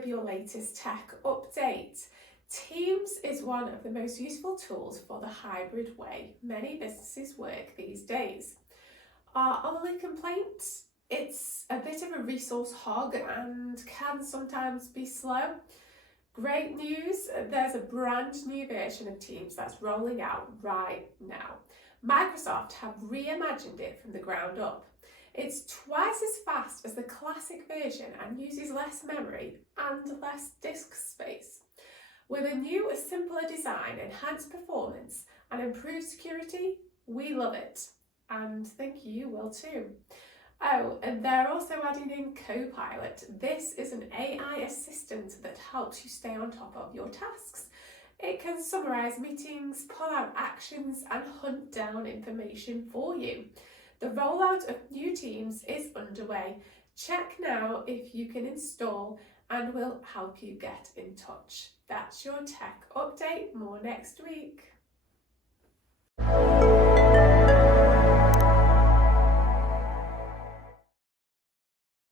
with your latest tech update. Teams is one of the most useful tools for the hybrid way many businesses work these days. Our only complaint? It's a bit of a resource hog and can sometimes be slow. Great news, there's a brand new version of Teams that's rolling out right now. Microsoft have reimagined it from the ground up. It's twice as fast as the classic version and uses less memory and less disk space. With a new, simpler design, enhanced performance and improved security, we love it. And think you will too. Oh, and they're also adding in Copilot. This is an AI assistant that helps you stay on top of your tasks. It can summarise meetings, pull out actions and hunt down information for you. The rollout of new Teams is underway. Check now if you can install and we'll help you get in touch. That's your tech update. More next week.